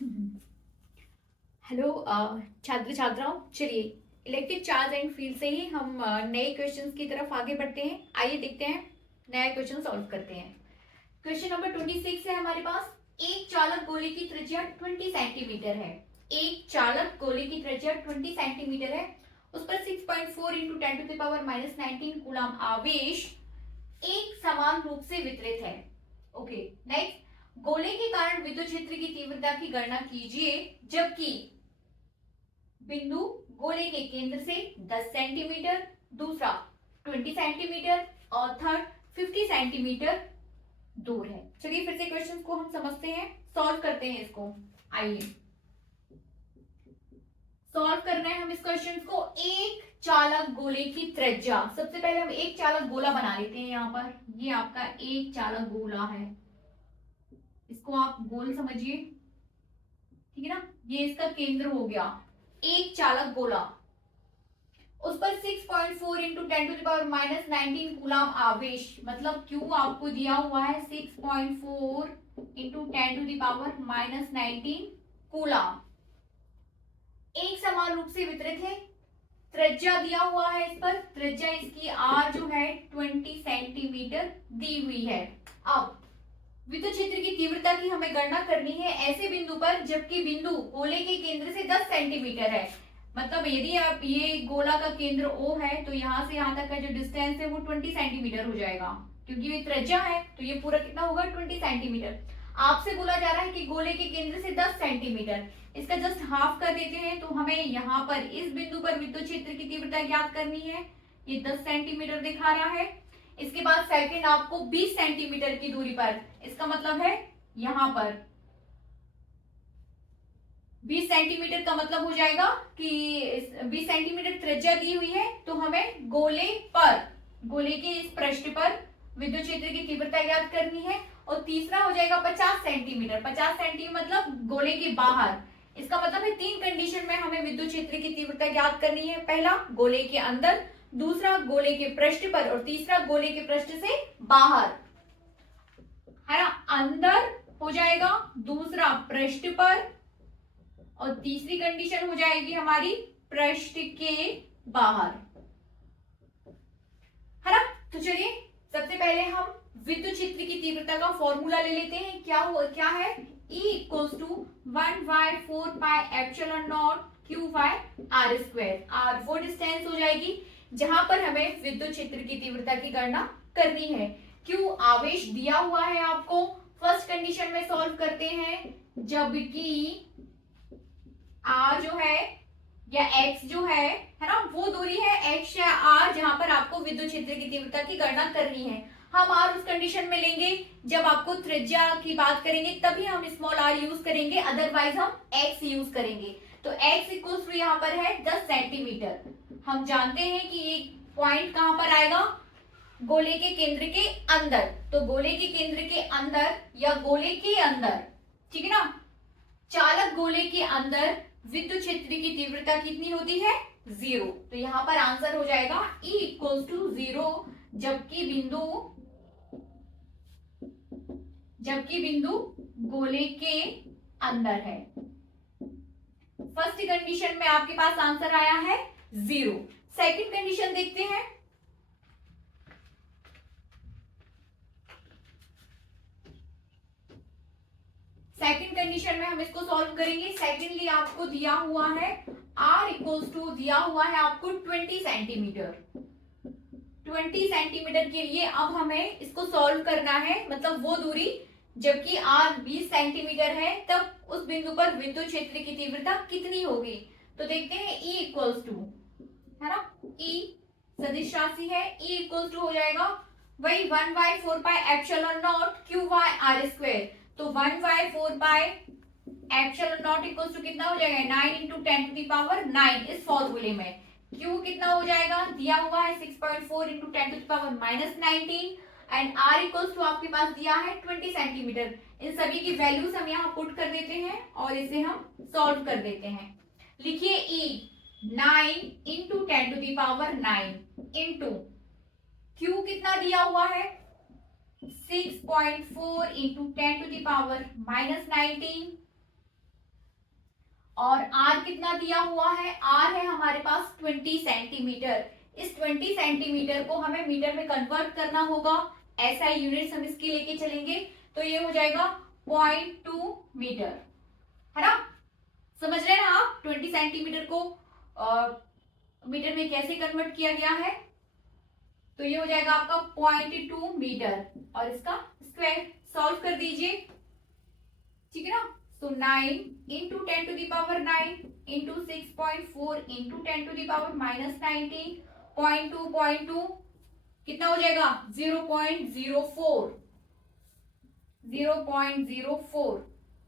Hello छात्र छात्राओं, चलिए इलेक्ट्रिक चार्ज एंड फील्ड से ही हम नए क्वेश्चंस की तरफ आगे बढ़ते हैं। आइए देखते हैं, नया क्वेश्चन सॉल्व करते हैं। क्वेश्चन नंबर 26 है हमारे पास। एक चालक गोले की त्रिज्या 20 सेंटीमीटर है। एक चालक गोले की त्रिज्या 20 सेंटीमीटर है। उस पर 6.4 इंटू 10⁻⁹ कूलम आवेश एक समान रूप से वितरित है। ओके, नेक्स्ट, गोले के कारण विद्युत क्षेत्र की तीव्रता की गणना कीजिए जबकि बिंदु गोले के केंद्र से 10 सेंटीमीटर, दूसरा 20 सेंटीमीटर और थर्ड 50 सेंटीमीटर दूर है। चलिए फिर से क्वेश्चन को हम समझते हैं, सॉल्व करते हैं इसको। आइए सॉल्व करना है हम इस क्वेश्चन को। एक चालक गोले की त्रिज्या, सबसे पहले हम एक चालक गोला बना लेते हैं। यहाँ पर ये आपका एक चालक गोला है, इसको आप गोल समझिए, ठीक है ना। ये इसका केंद्र हो गया, एक चालक गोला। उस पर 6.4 इंटू 10⁻⁹ कूलम आवेश, मतलब क्यू आपको दिया हुआ है 6.4 इंटू 10⁻⁻19 कूलम, एक समान रूप से वितरित है। त्रिज्या दिया हुआ है, इस पर त्रिज्या इसकी आर जो है 20 सेंटीमीटर दी हुई है। अब विद्युत क्षेत्र की तीव्रता की हमें गणना करनी है ऐसे बिंदु पर जबकि बिंदु गोले के केंद्र से 10 सेंटीमीटर है। मतलब यदि आप ये गोला का केंद्र O है तो यहाँ से यहाँ तक का जो डिस्टेंस है वो 20 सेंटीमीटर हो जाएगा, क्योंकि ये त्रिज्या है तो ये पूरा कितना होगा 20 सेंटीमीटर। आपसे बोला जा रहा है कि गोले के केंद्र से 10 सेंटीमीटर, इसका जस्ट हाफ कर देते हैं तो हमें यहाँ पर इस बिंदु पर विद्युत क्षेत्र की तीव्रता ज्ञात करनी है। ये 10 सेंटीमीटर दिखा रहा है। इसके बाद सेकंड आपको 20 सेंटीमीटर की दूरी पर, इसका मतलब है यहां पर 20 सेंटीमीटर का मतलब हो जाएगा कि 20 सेंटीमीटर त्रिज्या दी हुई है तो हमें गोले पर, गोले के इस पृष्ठ पर विद्युत क्षेत्र की तीव्रता ज्ञात करनी है। और तीसरा हो जाएगा 50 सेंटीमीटर। 50 सेंटीमीटर मतलब गोले के बाहर, इसका मतलब है तीन कंडीशन में हमें विद्युत क्षेत्र की तीव्रता ज्ञात करनी है। पहला गोले के अंदर, दूसरा गोले के पृष्ठ पर और तीसरा गोले के पृष्ठ से बाहर, है ना। अंदर हो जाएगा, दूसरा पृष्ठ पर और तीसरी कंडीशन हो जाएगी हमारी पृष्ठ के बाहर, है ना। तो चलिए सबसे पहले हम विद्युत क्षेत्र की तीव्रता का फॉर्मूला ले लेते हैं। क्या है E equals to 1/4πε0 Q/r²। r वो डिस्टेंस हो जाएगी जहां पर हमें विद्युत क्षेत्र की तीव्रता की गणना करनी है। Q आवेश दिया हुआ है आपको। फर्स्ट कंडीशन में सॉल्व करते हैं, जबकि r जो है या x जो है ना, वो दूरी है x या r जहां पर आपको विद्युत क्षेत्र की तीव्रता की गणना करनी है। हम r उस कंडीशन में लेंगे जब आपको त्रिज्या की बात करेंगे, तभी हम स्मॉल r यूज करेंगे, अदरवाइज हम x यूज करेंगे। तो x इक्वल्स टू यहाँ पर है 10 सेंटीमीटर। हम जानते हैं कि ये पॉइंट कहां पर आएगा, गोले के केंद्र के अंदर। तो गोले के केंद्र के अंदर या गोले के अंदर, ठीक है ना, चालक गोले के अंदर विद्युत क्षेत्र की तीव्रता कितनी होती है, 0। तो यहां पर आंसर हो जाएगा E इक्वल्स टू 0, जबकि बिंदु गोले के अंदर है। फर्स्ट कंडीशन में आपके पास आंसर आया है 0। सेकंड कंडीशन देखते हैं। सेकंड कंडीशन में हम इसको सॉल्व करेंगे। सेकंडली आपको दिया हुआ है r इक्वल्स टू, दिया हुआ है आपको 20 सेंटीमीटर। 20 सेंटीमीटर के लिए अब हमें इसको सॉल्व करना है, मतलब वो दूरी जबकि r 20 सेंटीमीटर है तब उस बिंदु पर विद्युत क्षेत्र की तीव्रता कितनी होगी। तो देखते हैं E इक्वल्स टू, है ना, E सदिश राशि है, E इक्वल्स टू हो जाएगा वही 1/4πε0 Q/r²। तो 1/4πε0 इक्वल्स टू कितना हो जाएगा 9 इंटू 10⁹ इस फॉर्मूले में। Q कितना हो जाएगा, दिया हुआ है 6.4 into 10⁻⁹ and R equals to आपके पास दिया है 20 सेंटीमीटर। इन सभी की वैल्यूज हम यहाँ पुट कर देते हैं और इसे हम सॉल्व कर देते हैं। लिखिए E 9 इंटू 10⁹ इंटू Q कितना दिया हुआ है 6.4 इंटू 10⁻⁹ और आर कितना दिया हुआ है, आर है हमारे पास 20 सेंटीमीटर। इस 20 सेंटीमीटर को हमें मीटर में कन्वर्ट करना होगा, ऐसा यूनिट्स हम इसकी लेके चलेंगे, तो ये हो जाएगा 0.2 मीटर, है ना। समझ रहे हैं ना आप 20 सेंटीमीटर को मीटर में कैसे कन्वर्ट किया गया है। तो ये हो जाएगा आपका 0.2 मीटर और इसका स्क्वायर सॉल्व कर दीजिए, ठीक है ना। तो 9 इंटू 10⁻9 इंटू 6.4 इंटू 10⁻−19 0.2 कितना हो जाएगा 0.04 0.04।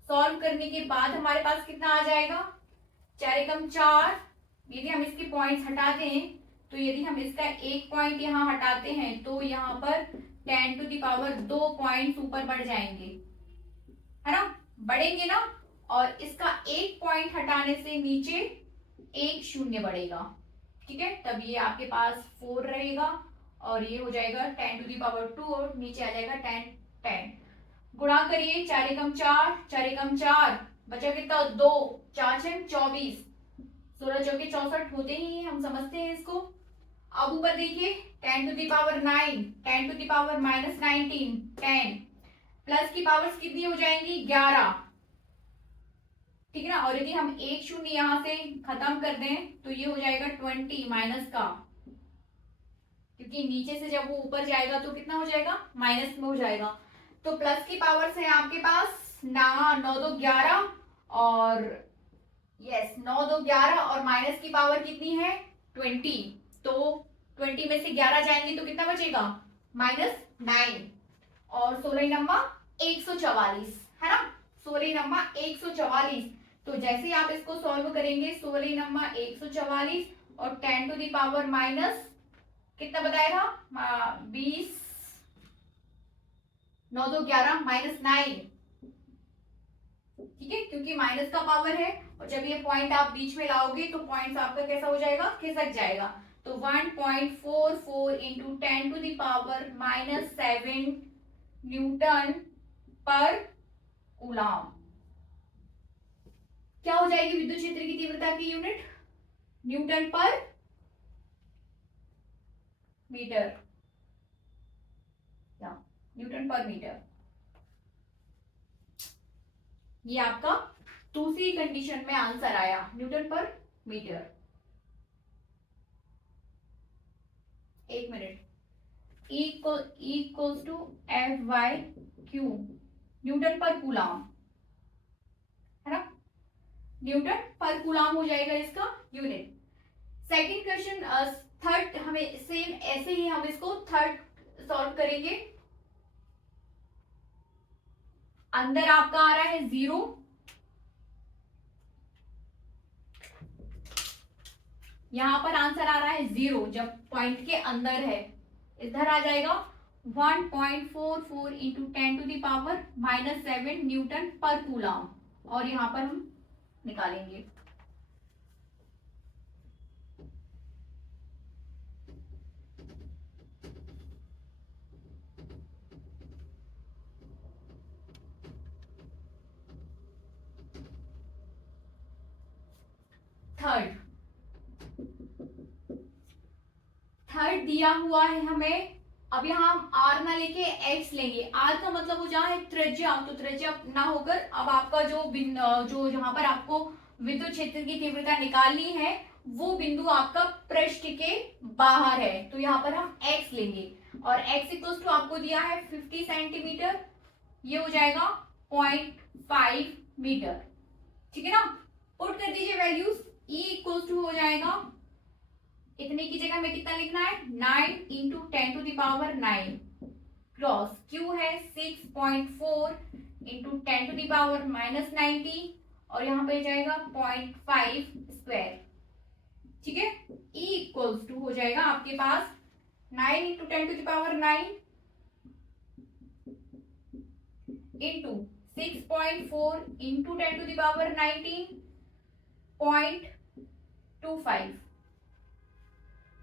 सॉल्व करने के बाद हमारे पास कितना आ जाएगा, 4 एकम 4। यदि हम इसके पॉइंट्स हटाते हैं तो यदि हम इसका एक पॉइंट यहाँ हटाते हैं तो यहाँ पर 10⁻2 पॉइंट्स ऊपर बढ़ जाएंगे, है ना, बढ़ेंगे ना। और इसका एक पॉइंट हटाने से नीचे एक शून्य बढ़ेगा, ठीक है। तब ये आपके पास 4 रहेगा और ये हो जाएगा 10⁻2 और नीचे आ जाएगा 10 गुणा करिए, 4 एकम 4 4 एकम 4 बचा कितना 2 4 6 24 16 चौके 64 होते ही हम समझते हैं इसको। अब ऊपर देखिए 10⁻9 10⁻−19 10 प्लस की पावर्स कितनी हो जाएंगी 11, ठीक है ना। और यदि हम एक शून्य यहां से खत्म कर दें तो ये हो जाएगा 20 माइनस का, क्योंकि नीचे से जब वो ऊपर जाएगा तो कितना हो जाएगा माइनस में हो जाएगा। तो प्लस की पावर्स है आपके पास 9 2 11 और यस 9 2 11 और माइनस की पावर कितनी है 20। तो 20 में से 11 जाएंगे तो कितना बचेगा -9 और 16 नंबर 144, है ना। 16 नंबर 144। तो जैसे ही आप इसको सॉल्व करेंगे 16 नंबर 144 और 10⁻- कितना बताया था 20 9 2 11 -9, ठीक है, क्योंकि माइनस का पावर है और जब ये पॉइंट आप बीच में लाओगे तो पॉइंट आपका कैसा हो जाएगा खिसक जाएगा। तो 1.44 इंटू 10⁻⁻7 न्यूटन पर कूलम क्या हो जाएगी विद्युत क्षेत्र की तीव्रता की यूनिट न्यूटन पर मीटर, या न्यूटन पर मीटर। ये आपका दूसरी कंडीशन में आंसर आया न्यूटन पर मीटर। एक मिनट, equals to F/Q newton per coulomb, है ना, न्यूटन पर कूलम हो जाएगा इसका यूनिट। सेकंड क्वेश्चन थर्ड हमें सेम ऐसे ही हम इसको थर्ड सॉल्व करेंगे। अंदर आपका आ रहा है 0, यहां पर आंसर आ रहा है 0 जब पॉइंट के अंदर है। इधर आ जाएगा 1.44 इंटू 10⁻⁻7 न्यूटन पर कूलम और यहां पर हम निकालेंगे। थर्ड दिया हुआ है हमें। अब यहाँ हम आर ना लेके एक्स लेंगे। आर का मतलब हो जहाँ है त्रिज्या, तो त्रिज्या ना होकर अब आपका जो जहां पर आपको विद्युत क्षेत्र की तीव्रता निकालनी है वो बिंदु आपका पृष्ठ के बाहर है, तो यहाँ पर हम एक्स लेंगे और एक्स इक्वल्स टू आपको दिया है 50 सेंटीमीटर, ये हो जाएगा 0.5 मीटर, ठीक है ना। पुट कर दीजिए वैल्यूज, ई इक्वल्स टू हो जाएगा इतने की जगह में कितना लिखना है 9 इंटू 10⁻9 क्रॉस क्यू है 6.4 इंटू 10⁻−90 और यहाँ पे जाएगा 0.5 स्क्वायर, ठीक है। ई इक्वल्स टू हो जाएगा आपके पास 9 इंटू 10⁻9 इंटू 6.4 इंटू 10⁻19 0.25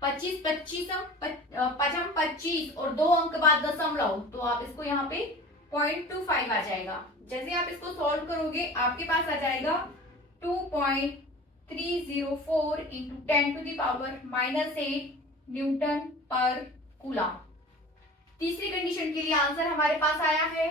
25 पचम 25 और 2 अंक बाद दशमलव, तो आप इसको यहाँ पे 0.25 आ जाएगा। जैसे आप इसको सॉल्व करोगे आपके पास आ जाएगा 2.304 इंटू 10⁻⁻8 न्यूटन पर कूलम। तीसरी कंडीशन के लिए आंसर हमारे पास आया है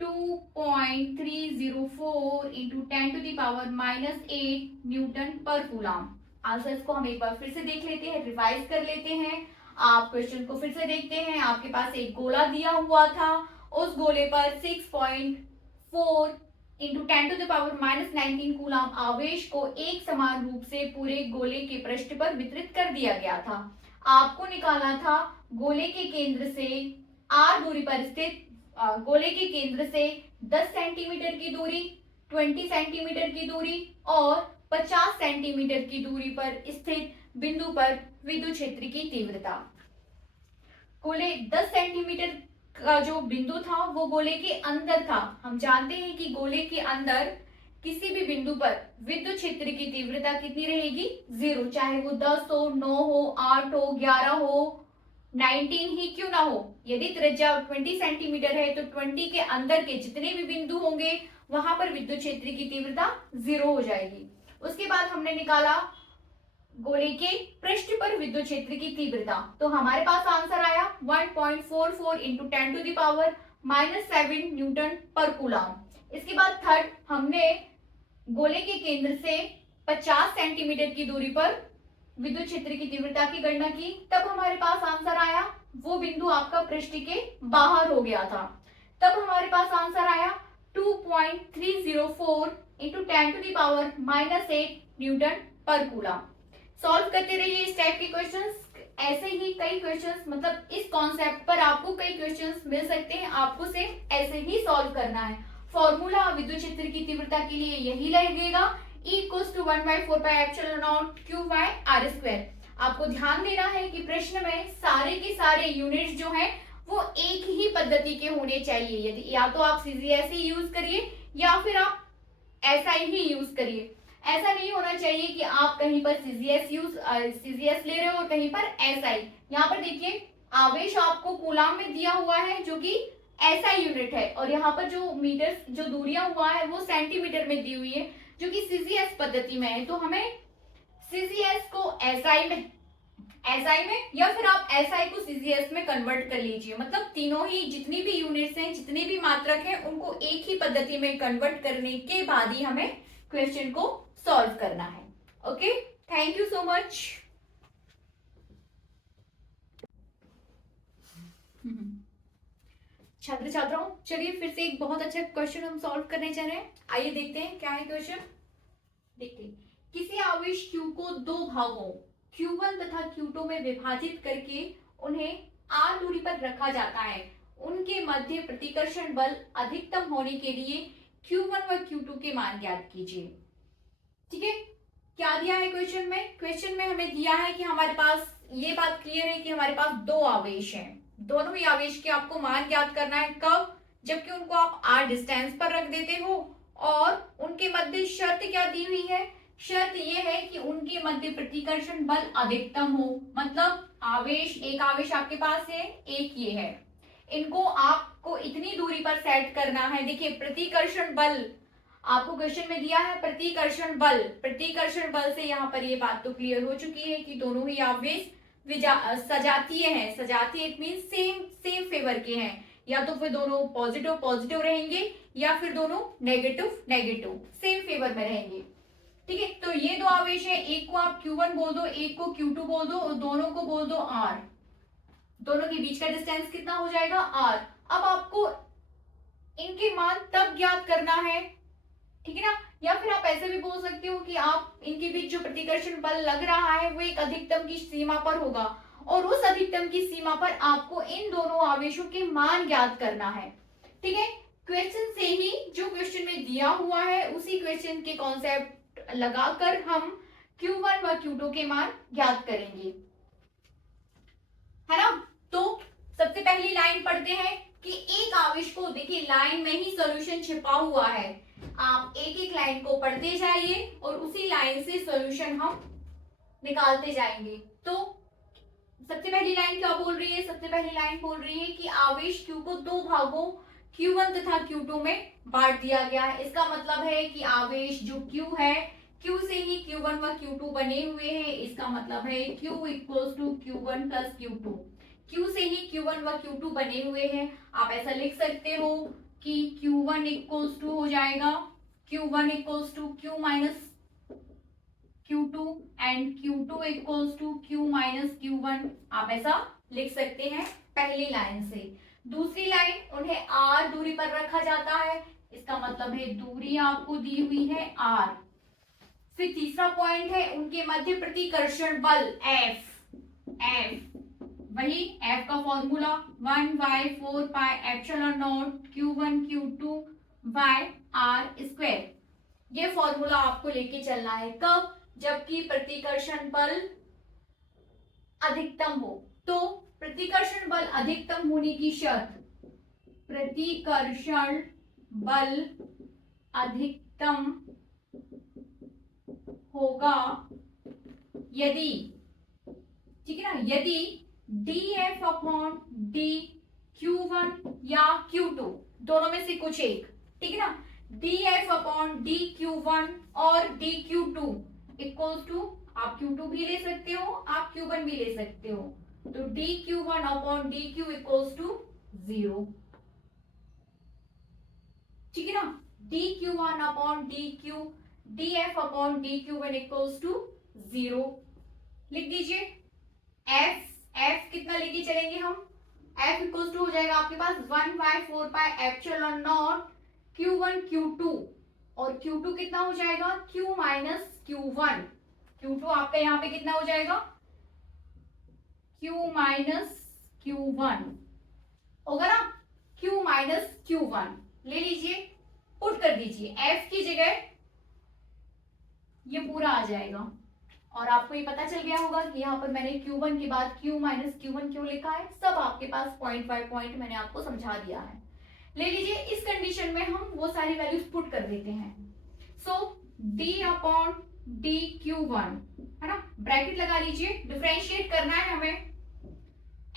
2.304 into 10⁻⁻8 Newton per coulomb. Answers को हम एक बार फिर से देख लेते हैं, रिवाइज कर लेते हैं। आप क्वेश्चन को फिर से देखते हैं। आपके पास एक गोला दिया हुआ था, उस गोले पर 6.4 इंटू 10⁻⁻19 कूलम आवेश को एक समान रूप से पूरे गोले के पृष्ठ पर वितरित कर दिया गया था। आपको निकालना था गोले के केंद्र से r दूरी पर स्थित गोले के केंद्र से 10 सेंटीमीटर की दूरी, 20 सेंटीमीटर की दूरी और 50 सेंटीमीटर की दूरी पर स्थित बिंदु पर विद्युत क्षेत्र की तीव्रता। गोले 10 सेंटीमीटर का जो बिंदु था वो गोले के अंदर था। हम जानते हैं कि गोले के अंदर किसी भी बिंदु पर विद्युत क्षेत्र की तीव्रता कितनी रहेगी? 0, चाहे वो 10 हो, 9 हो, 8 हो, 11 हो, 19 ही क्यों ना हो। यदि त्रिज्या 20 सेंटीमीटर है तो 20 के अंदर के जितने भी बिंदु होंगे वहां पर विद्युत क्षेत्र की तीव्रता 0 हो जाएगी। उसके बाद हमने निकाला गोले के पृष्ठ पर विद्युत क्षेत्र की तीव्रता, तो हमारे पास आंसर आया 1.44 इंटू 10⁻⁻7 न्यूटन पर कूलम। इसके बाद थर्ड, हमने गोले के केंद्र से 50 सेंटीमीटर की दूरी पर विद्युत क्षेत्र की तीव्रता की गणना की, तब हमारे पास आंसर आया, वो बिंदु आपका पृष्ठ के बाहर हो गया था, तब हमारे पास आंसर आया 2.304 into 10⁻⁻8 Newton per coulomb. Solve करते रहिए इस टाइप के क्वेश्चंस। ऐसे ही कई क्वेश्चंस, मतलब इस कॉन्सेप्ट पर आपको कई क्वेश्चंस मिल सकते हैं, आपको सिर्फ ऐसे ही सॉल्व करना है। फॉर्मूला विद्युत क्षेत्र की तीव्रता के लिए यही लगेगा, E = 1/4πε0Q/r²। आपको ध्यान देना है कि प्रश्न में सारे के सारे यूनिट्स जो हैं वो एक ही पद्धति के होने चाहिए। यदि या तो आप सीजीएस ही यूज करिए या फिर आप एसआई ही यूज करिए। ऐसा नहीं होना चाहिए कि आप कहीं पर सीजीएस ले रहे हो और कहीं पर एसआई। यहाँ पर देखिए आवेश आपको कूलम में दिया हुआ है जो कि एसआई यूनिट है, और यहाँ पर जो मीटर जो दूरियां हुआ है वो सेंटीमीटर में दी हुई है जो कि सीजीएस पद्धति में है। तो हमें सीजीएस को एसआई में या फिर आप एसआई को सीजीएस में कन्वर्ट कर लीजिए। मतलब तीनों ही जितनी भी यूनिट्स हैं, जितने भी मात्रक हैं, उनको एक ही पद्धति में कन्वर्ट करने के बाद ही हमें क्वेश्चन को सॉल्व करना है। Okay, thank you so much. छात्र छात्राओं, चलिए फिर से एक बहुत अच्छा क्वेश्चन हम सॉल्व करने जा रहे हैं। आइए देखते हैं क्या है क्वेश्चन। देखते हैं, किसी आवेश Q को दो भागों Q1 तथा Q2 में विभाजित करके उन्हें r दूरी पर रखा जाता है। उनके मध्य प्रतिकर्षण बल अधिकतम होने के लिए Q1 व Q2 के मान ज्ञात कीजिए। ठीक है, क्या दिया है क्वेश्चन में? क्वेश्चन में हमें दिया है कि हमारे पास ये बात क्लियर है कि हमारे पास दो आवेश हैं, दोनों ही आवेश के आपको मान ज्ञात करना है। कब? जबकि उनको आप r डिस्टेंस पर रख देते हो और उनके मध्य शर्त क्या दी हुई है? शर्त ये है कि उनके मध्य प्रतिकर्षण बल अधिकतम हो। मतलब एक आवेश आपके पास है, एक ये है, इनको आपको इतनी दूरी पर सेट करना है। देखिए प्रतिकर्षण बल आपको क्वेश्चन में दिया है, प्रतिकर्षण बल से यहाँ पर ये बात तो क्लियर हो चुकी है कि दोनों ही आवेश सजातीय हैं। सजातीय इट मीन सेम फेवर के हैं, या तो फिर दोनों पॉजिटिव रहेंगे या फिर दोनों नेगेटिव सेम फेवर में रहेंगे। ठीक है, तो ये दो आवेश है, एक को आप Q1 बोल दो, एक को Q2 बोल दो और दोनों को बोल दो R। दोनों के बीच का डिस्टेंस कितना हो जाएगा? R। अब आपको इनके मान तब ज्ञात करना है, ठीक है ना, या फिर आप ऐसे भी बोल सकते हो कि आप इनके बीच जो प्रतिकर्षण बल लग रहा है वो एक अधिकतम की सीमा पर होगा, और उस अधिकतम की सीमा पर आपको इन दोनों आवेशों के मान ज्ञात करना है। ठीक है, क्वेश्चन से ही जो क्वेश्चन में दिया हुआ है उसी क्वेश्चन के कॉन्सेप्ट लगाकर हम Q1 व Q2 के मान ज्ञात करेंगे, है ना। तो सबसे पहली लाइन पढ़ते हैं कि एक आवेश को, देखिए लाइन में ही सॉल्यूशन छिपा हुआ है, आप एक एक लाइन को पढ़ते जाइए और उसी लाइन से सॉल्यूशन हम निकालते जाएंगे। तो सबसे पहली लाइन क्या बोल रही है? सबसे पहली लाइन बोल रही है कि आवेश Q को दो भागों Q1 तथा Q2 में बांट दिया गया है। इसका मतलब है कि आवेश जो Q है, Q से ही Q1 व Q2 बने हुए हैं। इसका मतलब है Q equals to Q1 plus Q2। Q से ही Q1 व Q2 बने हुए हैं। आप ऐसा लिख सकते हो कि Q1 इक्वल्स टू हो जाएगा Q1 equals to Q minus Q2 and Q2 equals to Q minus Q1। आप ऐसा लिख सकते हैं पहली लाइन से। दूसरी लाइन, उन्हें R दूरी पर रखा जाता है। इसका मतलब है दूरी आपको दी हुई है R। फिर तीसरा पॉइंट है उनके मध्य प्रतिकर्षण बल F। वही F का formula 1/4 pi epsilon naught Q1 Q2 by R square. ये फॉर्मूला आपको लेके चलना है। कब? जबकि प्रतिकर्षण बल अधिकतम हो। तो प्रतिकर्षण बल अधिकतम होने की शर्त, प्रतिकर्षण बल अधिकतम होगा यदि, ठीक है ना, यदि dF अपॉन डी Q1 या Q2 दोनों में से कुछ एक, ठीक है ना, dF अपॉन डी Q1 और डी Q2 इक्वल्स टू, आप Q2 भी ले सकते हो, आप Q1 भी ले सकते हो, तो d Q1 upon d Q equals to 0, ठीक है ना। D Q1 upon d Q, dF upon d Q1 equals to 0 लिख दीजिए। F कितना लेके चलेंगे हम, F इक्वल्स टू हो जाएगा आपके पास 1/4 pi epsilon naught Q1 Q2 और Q2 कितना हो जाएगा Q माइनस Q1। Q2 आपका यहाँ पे कितना हो जाएगा Q माइनस Q1 होगा ना, Q माइनस Q1 ले लीजिए, पुट कर दीजिए F की जगह, ये पूरा आ जाएगा। और आपको ये पता चल गया होगा कि यहाँ पर मैंने Q1 के बाद Q माइनस Q1 क्यों लिखा है। सब आपके पास पॉइंट बाय पॉइंट मैंने आपको समझा दिया है। ले लीजिए, इस कंडीशन में हम वो सारी वैल्यूज पुट कर देते हैं। सो D अपॉन डी Q1 है ना, ब्रैकेट लगा लीजिए, डिफरेंशिएट करना है हमें।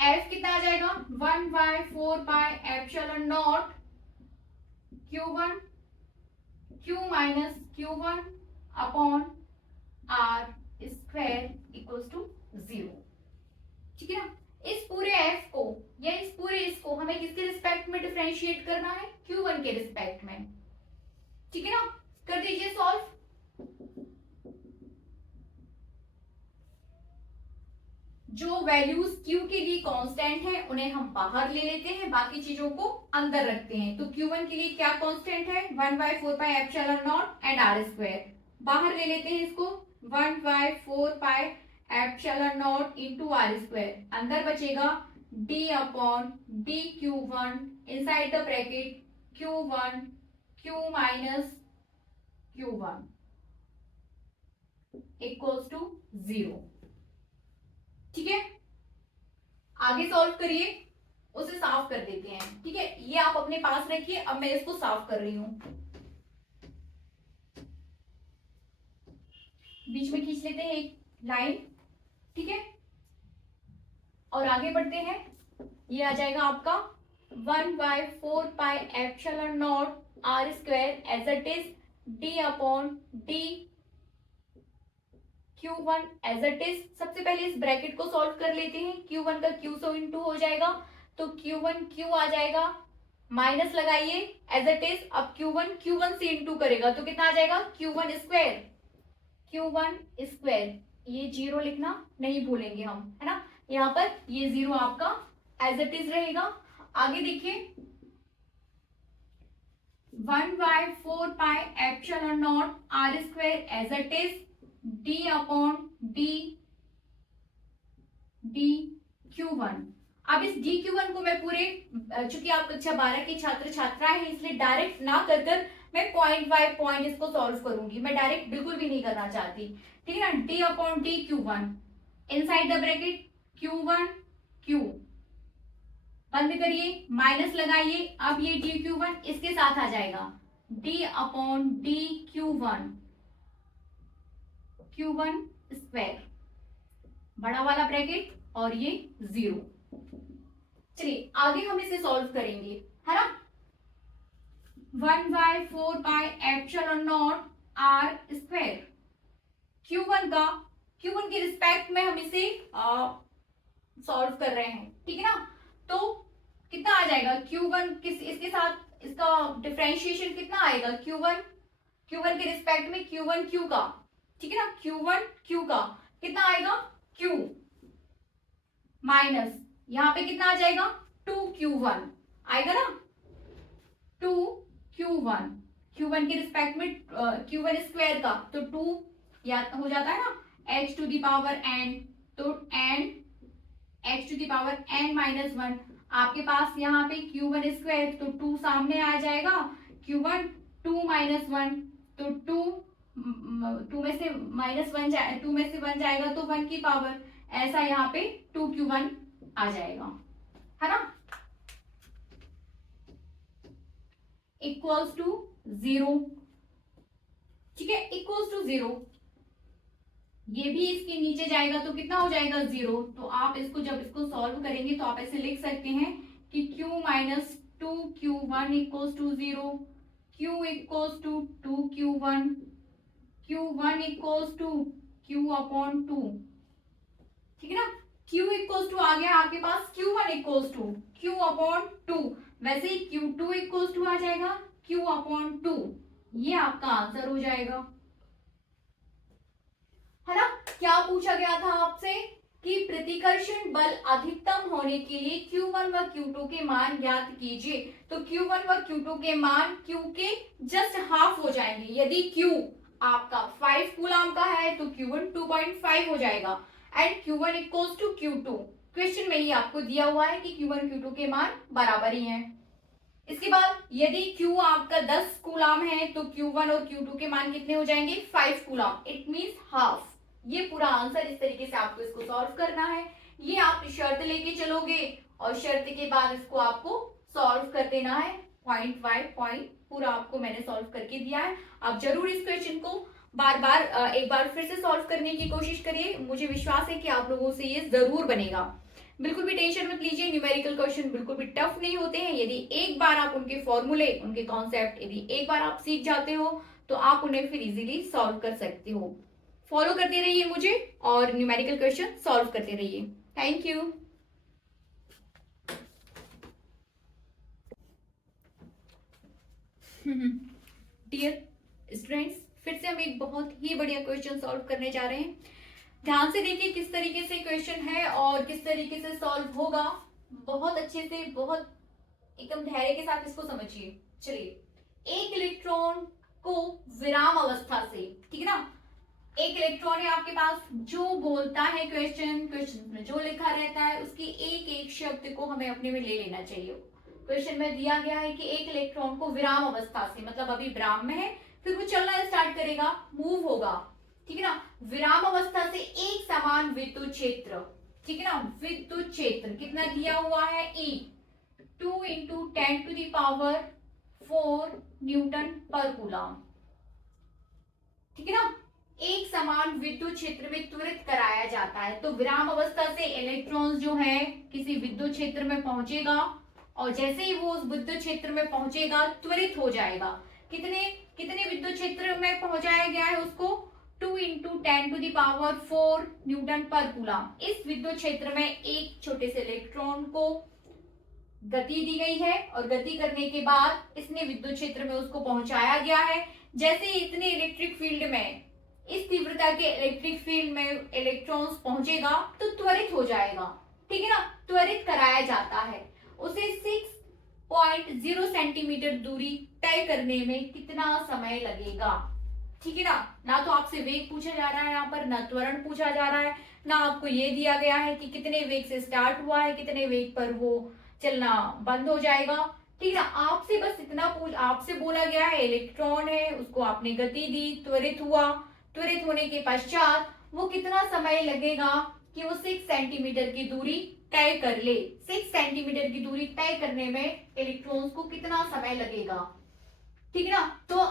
F कितना आ जाएगा 1/4 pi epsilon naught Q1 Q minus Q1 upon R square equals to 0, ठीक है ना। इस पूरे F को या इस पूरे इसको हमें किसके रिस्पेक्ट में डिफरेंशिएट करना है, Q1 के रिस्पेक्ट में, ठीक है ना। कर दीजिए सॉल्व। जो वैल्यूज Q के लिए कांस्टेंट है उन्हें हम बाहर ले लेते हैं, बाकी चीजों को अंदर रखते हैं। तो Q1 के लिए क्या कांस्टेंट है 1/4 pi epsilon naught and R square, बाहर ले लेते हैं इसको 1/4 pi epsilon naught into R square, अंदर बचेगा D upon d Q1 inside the bracket Q1 Q minus Q1 equals to 0, ठीक है। आगे सॉल्व करिए, उसे साफ कर देते हैं, ठीक है। ये आप अपने पास रखिए, अब मैं इसको साफ कर रही हूं, बीच में खींच लेते हैं एक लाइन, ठीक है, और आगे बढ़ते हैं। ये आ जाएगा आपका 1/4 pi epsilon naught R square as it is D upon d Q1 as it is. सबसे पहले इस ब्रैकेट को सॉल्व कर लेते हैं, Q1 का Q से इंटू हो जाएगा, तो Q1 Q आ जाएगा, माइनस लगाइए एज इट इज। अब Q1 से इंटू करेगा तो कितना आ जाएगा Q1 स्क्वायर, ये 0 लिखना नहीं भूलेंगे हम, है ना। यहाँ पर ये 0 आपका एज इट इज रहेगा। आगे देखिए 1/4 pi epsilon naught R square as it is D upon d Q1। अब इस D Q1 को मैं पूरे, चूंकि आप कक्षा 12 के छात्र छात्रा हैं इसलिए डायरेक्ट ना कर कर मैं पॉइंट बाय पॉइंट इसको सॉल्व करूंगी, मैं डायरेक्ट बिल्कुल भी नहीं करना चाहती, ठीक है ना। D upon d Q1 inside the bracket Q1 Q, बंद करिए, माइनस लगाइए। अब ये D Q1 इसके साथ आ जाएगा D upon d Q1 square, बड़ा वाला ब्रैकेट और ये 0। चलिए आगे हम इसे सॉल्व करेंगे, है ना। 1/4 आर स्क्वायर। Q1 के रिस्पेक्ट में हम इसे सॉल्व कर रहे हैं, ठीक है ना। तो कितना आ जाएगा Q1 इसके साथ इसका डिफरेंशिएशन कितना आएगा, Q1 के रिस्पेक्ट में Q1 Q का, ठीक है ना, Q1 Q का कितना आएगा Q माइनस यहाँ पे कितना आ जाएगा 2Q1 आएगा ना, 2Q1 Q1 के रिस्पेक्ट में Q1 स्क्वायर का तो 2 याद हो जाता है ना, h to the power n, तो n h to the power n minus 1। आपके पास यहाँ पे Q1 स्क्वायर तो 2 सामने आ जाएगा, Q1 2 माइनस 1 तो 2 में से -1 2 में से 1 जाएगा तो 1 की पावर, ऐसा यहाँ पे 2Q1 आ जाएगा, है ना, इक्वल्स टू 0, ठीक है, इक्वल्स टू 0। ये भी इसके नीचे जाएगा तो कितना हो जाएगा 0। तो आप इसको जब इसको सॉल्व करेंगे तो आप ऐसे लिख सकते हैं कि Q minus 2Q1 equals to 0, Q equals to 2Q1, Q1 equals to Q upon 2, ठीक है ना। Q इक्वल्स टू आ गया आपके पास Q1 equals to Q upon 2, वैसे ही Q2 इक्वल्स टू आ जाएगा Q अपॉन 2, ये आपका आंसर हो जाएगा, है ना। क्या पूछा गया था आपसे कि प्रतिकर्षण बल अधिकतम होने के लिए Q1 व Q2 के मान ज्ञात कीजिए। तो Q1 व Q2 के मान Q के जस्ट हाफ हो जाएंगे। यदि Q आपका 5 कूलम का है तो Q1 2.5 हो जाएगा and Q1 equals to Q2। Question में ही आपको दिया हुआ है कि Q1 Q2 के मान बराबर ही हैं। इसके बाद यदि Q आपका 10 कूलम है तो Q1 और Q2 के मान कितने हो जाएंगे 5 कूलम, इट मींस हाफ। ये पूरा आंसर इस तरीके से आपको इसको सॉल्व करना है। ये आप शर्त लेके चलोगे और शर्त के बाद इसको आपको सॉल्व कर देना है, पॉइंट बाय पॉइंट पूरा आपको मैंने सॉल्व करके दिया है। आप जरूर इस क्वेश्चन को बार बार एक बार फिर से सॉल्व करने की कोशिश करिए। मुझे विश्वास है कि आप लोगों से ये जरूर बनेगा। बिल्कुल भी टेंशन मत लीजिए, न्यूमेरिकल क्वेश्चन बिल्कुल भी टफ नहीं होते हैं। यदि एक बार आप उनके फॉर्मूले, उनके कॉन्सेप्ट यदि एक बार आप सीख जाते हो तो आप उन्हें फिर इजीली सॉल्व कर सकते हो। फॉलो करते रहिए मुझे और न्यूमेरिकल क्वेश्चन सॉल्व करते रहिए। Thank you. डियर स्टूडेंट्स, फिर से हम एक बहुत ही बढ़िया क्वेश्चन सॉल्व करने जा रहे हैं। ध्यान से देखिए किस तरीके से क्वेश्चन है और किस तरीके से सॉल्व होगा। बहुत अच्छे से, बहुत एकदम धैर्य के साथ इसको समझिए। चलिए, एक इलेक्ट्रॉन को विराम अवस्था से, ठीक है ना, एक इलेक्ट्रॉन है आपके पास जो बोलता है क्वेश्चन में जो लिखा रहता है उसकी एक एक शब्द को हमें अपने में ले लेना चाहिए। क्वेश्चन में दिया गया है कि एक इलेक्ट्रॉन को विराम अवस्था से, मतलब अभी विराम में है, फिर वो चलना स्टार्ट करेगा, मूव होगा, ठीक है ना। विराम अवस्था से एक समान विद्युत क्षेत्र, ठीक है ना, विद्युत क्षेत्र कितना दिया हुआ है E 2 × 10⁴ न्यूटन पर कूलम, ठीक है ना। एक समान विद्युत क्षेत्र में त्वरित कराया जाता है। तो विराम अवस्था से इलेक्ट्रॉन जो है किसी विद्युत क्षेत्र में पहुंचेगा और जैसे ही वो उस विद्युत क्षेत्र में पहुंचेगा त्वरित हो जाएगा। कितने विद्युत क्षेत्र में पहुंचाया गया है उसको 2 × 10⁴ न्यूटन पर कूलम। इस विद्युत क्षेत्र में एक छोटे से इलेक्ट्रॉन को गति दी गई है और गति करने के बाद इसने विद्युत क्षेत्र में उसको पहुंचाया गया है। जैसे इतने इलेक्ट्रिक फील्ड में, इस तीव्रता के इलेक्ट्रिक फील्ड में इलेक्ट्रॉन्स पहुंचेगा तो त्वरित हो जाएगा, ठीक है ना, त्वरित कराया जाता है। उसे 6.0 सेंटीमीटर दूरी तय करने में कितना समय लगेगा, ठीक है ना तो आपसे वेग पूछा जा रहा है यहाँ पर, ना त्वरण पूछा जा रहा है, ना आपको ये दिया गया है कि कितने वेग से स्टार्ट हुआ है, कितने वेग पर वो चलना बंद हो जाएगा, ठीक है ना। आपसे बस इतना आपसे बोला गया है इलेक्ट्रॉन है, उसको आपने गति दी, त्वरित हुआ, त्वरित होने के पश्चात वो कितना समय लगेगा कि वो 6 सेंटीमीटर की दूरी तय कर ले। 6 सेंटीमीटर की दूरी तय करने में इलेक्ट्रॉन्स को कितना समय लगेगा, ठीक है ना। तो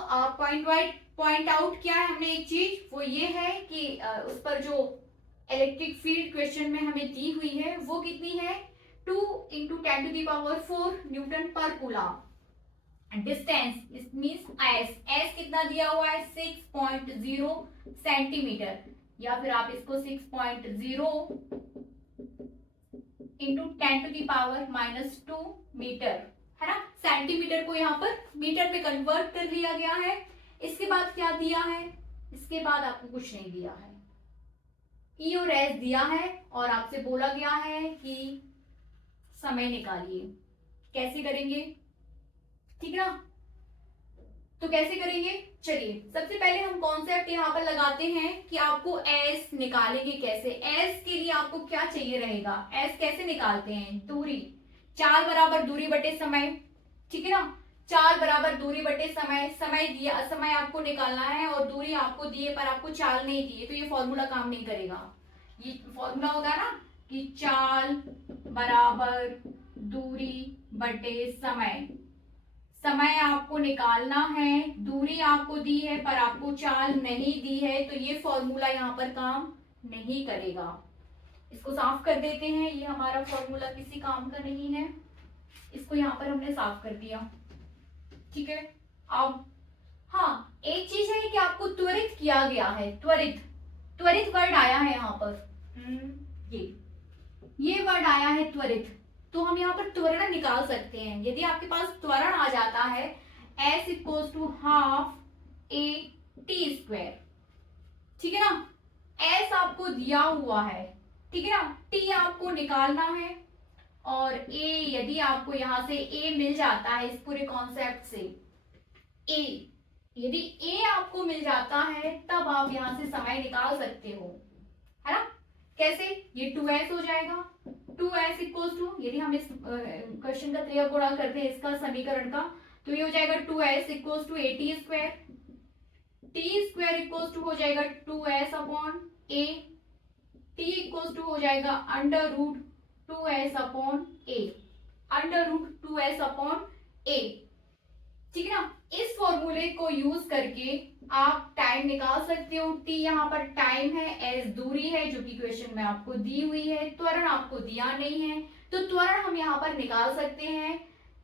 पॉइंट आउट किया है हमने एक चीज, वो ये है कि उस पर जो इलेक्ट्रिक फील्ड क्वेश्चन में हमें दी हुई है वो कितनी है 2 × 10⁴ Newton per coulomb, distance it means S, S कितना दिया हुआ है 6.0 सेंटीमीटर, या फिर आप इसको 6.0 इंटू 10⁻⁻2 मीटर, है ना। सेंटीमीटर को यहाँ पर मीटर में कन्वर्ट कर लिया गया है। इसके बाद क्या दिया है, इसके बाद आपको कुछ नहीं दिया है, ई और एस दिया है और आपसे बोला गया है कि समय निकालिए। कैसे करेंगे, ठीक है ना। तो कैसे करेंगे, चलिए सबसे पहले हम कॉन्सेप्ट यहाँ पर लगाते हैं कि आपको एस निकालेंगे कैसे। एस के लिए आपको क्या चाहिए रहेगा, एस कैसे निकालते हैं, दूरी, 4 बराबर दूरी बटे समय, ठीक है ना। 4 बराबर दूरी बटे समय, समय दिया, समय आपको निकालना है और दूरी आपको दिए पर आपको चाल नहीं दिए, तो ये फॉर्मूला काम नहीं करेगा। ये फॉर्मूला होगा ना कि चाल बराबर दूरी बटे समय, समय आपको निकालना है, दूरी आपको दी है पर आपको चाल नहीं दी है, तो ये फॉर्मूला यहाँ पर काम नहीं करेगा। इसको साफ कर देते हैं, ये हमारा फॉर्मूला किसी काम का नहीं है, इसको यहाँ पर हमने साफ कर दिया, ठीक है। अब हाँ, एक चीज है कि आपको त्वरित किया गया है, त्वरित, त्वरित वर्ड आया है यहाँ पर, ये वर्ड आया है त्वरित, तो हम यहाँ पर त्वरण निकाल सकते हैं। यदि आपके पास त्वरण आ जाता है s equals to half a t square, ठीक है ना। s आपको दिया हुआ है, ठीक है ना, t आपको निकालना है और a, यदि आपको यहाँ से a मिल जाता है इस पूरे कॉन्सेप्ट से, a, यदि a आपको मिल जाता है तब आप यहाँ से समय निकाल सकते हो, है ना। कैसे, ये 2s हो जाएगा, 2s इक्वल्स टू, यदि हम इस क्वेश्चन का तृतीय गुणा करते हैं इसका समीकरण का, तो ये हो जाएगा 2s equals to a t square, t square equals to हो जाएगा 2s upon a, t equals to हो जाएगा under root 2s upon a, under root 2s upon a, ठीक है ना। इस फॉर्मूले को यूज करके आप टाइम निकाल सकते हो। t यहाँ पर टाइम है, s दूरी है जो कि क्वेश्चन में आपको दी हुई है, त्वरण आपको दिया नहीं है, तो त्वरण हम यहाँ पर निकाल सकते हैं।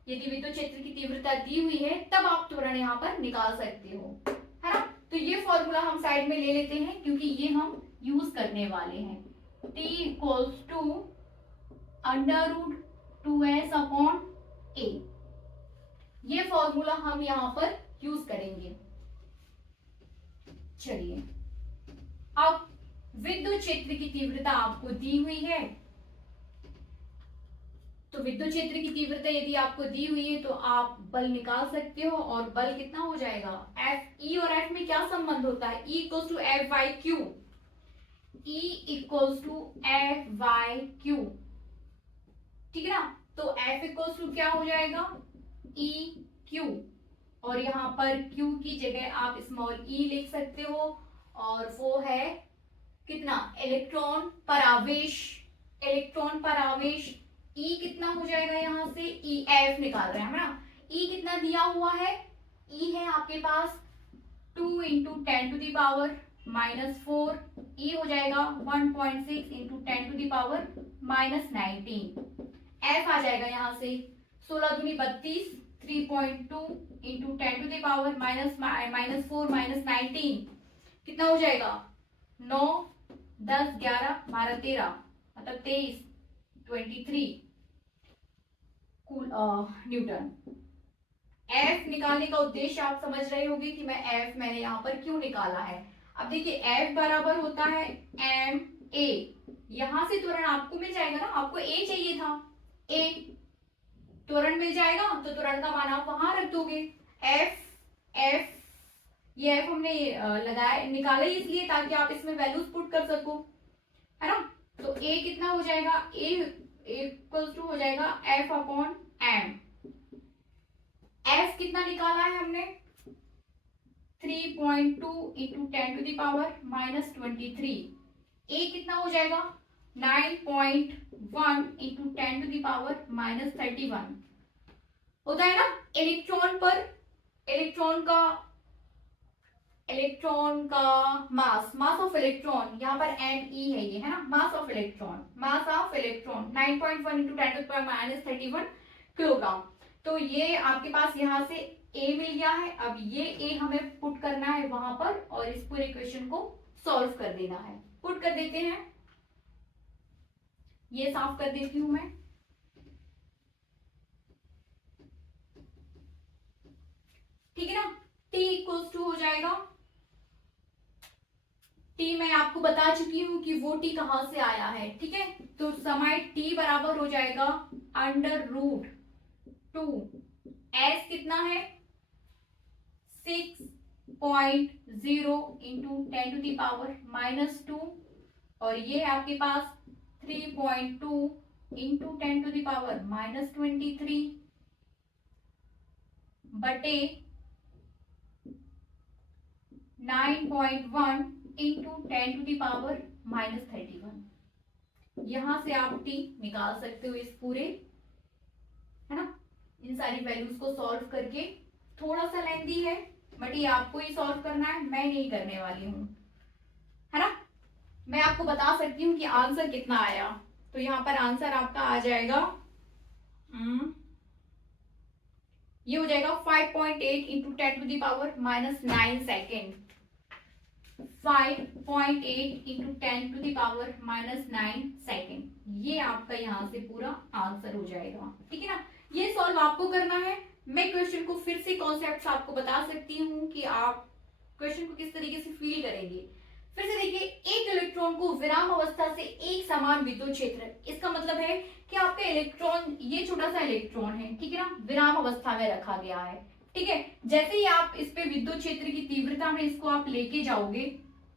यदि विद्युत क्षेत्र की तीव्रता दी हुई है तब आप त्वरण यहाँ पर निकाल सकते हो, है ना। तो ये फॉर्मूला हम साइड में ले लेते हैं क्योंकि ये हम यूज करने वाले हैं। t equals to under root 2s upon a, ये फॉर्मूला हम यहाँ पर यूज करेंगे। चलिए, अब विद्युत क्षेत्र की तीव्रता आपको दी हुई है, तो विद्युत क्षेत्र की तीव्रता यदि आपको दी हुई है तो आप बल निकाल सकते हो, और बल कितना हो जाएगा, F, E और F में क्या संबंध होता है, E equals to F by Q, E equals to F by Q, ठीक है ना। तो F इक्वल्स टू क्या हो जाएगा, E Q, और यहाँ पर Q की जगह आप स्मॉल e लिख सकते हो, और वो है कितना, इलेक्ट्रॉन पर आवेश, इलेक्ट्रॉन पर आवेश। E कितना हो जाएगा, यहाँ से EF निकाल रहे हैं हम ना, E कितना दिया हुआ है, E है आपके पास 2 इंटू 10⁻⁻4, E हो जाएगा 1.6 इंटू 10⁻⁻19, F आ जाएगा यहाँ से 16 दूनी 32, 3.2 इंटू 10⁻⁻4 -19, कितना हो जाएगा, 9, 10, 11, 12, 13, मतलब 23, 23 न्यूटन। F निकालने का उद्देश्य आप समझ रहे होंगे कि मैंने यहाँ पर क्यों निकाला है। अब देखिए F बराबर होता है ma, यहां से त्वरण आपको मिल जाएगा ना, आपको a चाहिए था, a त्वरण मिल जाएगा तो त्वरण का मान आप वहां रख दोगे। F, ये F हमने लगाया, निकाला ही इसलिए ताकि आप इसमें वैल्यूज पुट कर सको, है ना। तो a कितना हो जाएगा, a इक्वल्स टू हो जाएगा F अपॉन m। F कितना निकाला है हमने, 3.2 इंटू 10⁻⁻23। A कितना हो जाएगा, 9.1 इंटू 10⁻⁻31 होता है ना। इलेक्ट्रॉन का मास ऑफ इलेक्ट्रॉन, यहाँ पर me है ये, है ना, mass of electron 9.1 into 10⁻31 kilogram. तो ये आपके पास यहाँ से ए मिल गया है। अब ये ए हमें पुट करना है वहां पर और इस पूरे इक्वेशन को सॉल्व कर देना है। पुट कर देते हैं, ये साफ कर देती हूं मैं। ठीक है ना, t इक्वल्स टू हो जाएगा, t मैं आपको बता चुकी हूं कि वो t कहां से आया है। ठीक है, तो समय t बराबर हो जाएगा √2। s कितना है 6.0 इंटू 10⁻⁻2 और ये है आपके पास 3.2 इंटू 10⁻⁻23 बटे 9.1 इंटू 10⁻31। यहां से आप t निकाल सकते हो इस पूरे, है ना, इन सारी वैल्यूज को सॉल्व करके। थोड़ा सा लेंथी है बट ये आपको ही सॉल्व करना है, मैं नहीं करने वाली हूं, है ना। मैं आपको बता सकती हूँ कि आंसर कितना आया। तो यहाँ पर आंसर आपका आ जाएगा, ये हो जाएगा 5.8 इंटू 10⁻⁻9 सेकेंड। 5.8 इंटू 10⁻⁻9 सेकेंड, ये आपका यहाँ से पूरा आंसर हो जाएगा। ठीक है ना, ये सॉल्व आपको करना है। मैं क्वेश्चन को फिर से कॉन्सेप्ट आपको बता सकती हूँ कि आप क्वेश्चन को किस तरीके से फील करेंगे। फिर से देखिए, एक इलेक्ट्रॉन को विराम अवस्था से एक समान विद्युत क्षेत्र, इसका मतलब है कि आपका इलेक्ट्रॉन, ये छोटा सा इलेक्ट्रॉन है, ठीक है ना, विराम अवस्था में रखा गया है। ठीक है, जैसे ही आप इस पे विद्युत क्षेत्र की तीव्रता में इसको आप लेके जाओगे,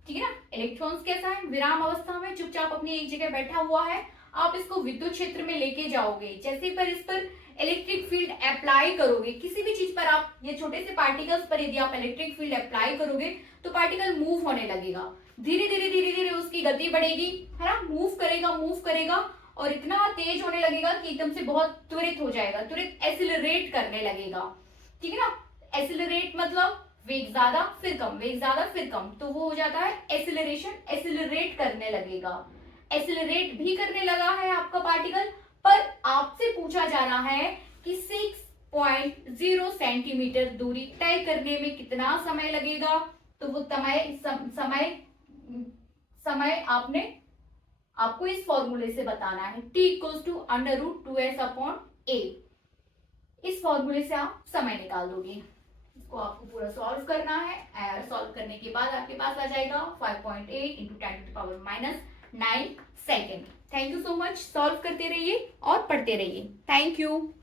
ठीक है ना, इलेक्ट्रॉन्स कैसा है, विराम अवस्था में चुपचाप अपनी एक जगह बैठा हुआ है, आप इसको विद्युत क्षेत्र में लेके जाओगे, जैसे पर इस पर इलेक्ट्रिक फील्ड अप्लाई करोगे, किसी भी चीज पर आप, ये छोटे से पार्टिकल्स पर यदि आप इलेक्ट्रिक फील्ड अप्लाई करोगे तो पार्टिकल मूव होने लगेगा, धीरे धीरे उसकी गति बढ़ेगी, है ना, मूव करेगा और इतना तेज होने लगेगा कि एकदम से बहुत त्वरित हो जाएगा, त्वरित एसिलरेट करने लगेगा। ठीक है ना, एसिलरेट मतलब वेग ज्यादा फिर कम, वेग ज्यादा फिर कम, तो वो हो जाता है एसिलरेशन, एसिलरेट करने लगेगा। एसिलरेट भी करने लगा है आपका पार्टिकल, पर आपसे पूछा जा रहा है कि 6.0 सेंटीमीटर दूरी तय करने में कितना समय लगेगा। तो वो समय आपको इस फॉर्मूले से बताना है, t इक्वल्स टू √2s/a। इस फॉर्मूले से आप समय निकाल दोगे। इसको आपको पूरा सॉल्व करना है। सॉल्व करने के बाद आपके पास आ जाएगा 5.8 into 10⁻⁹ second. Thank you so much. Solve करते रहिए और पढ़ते रहिए। Thank you.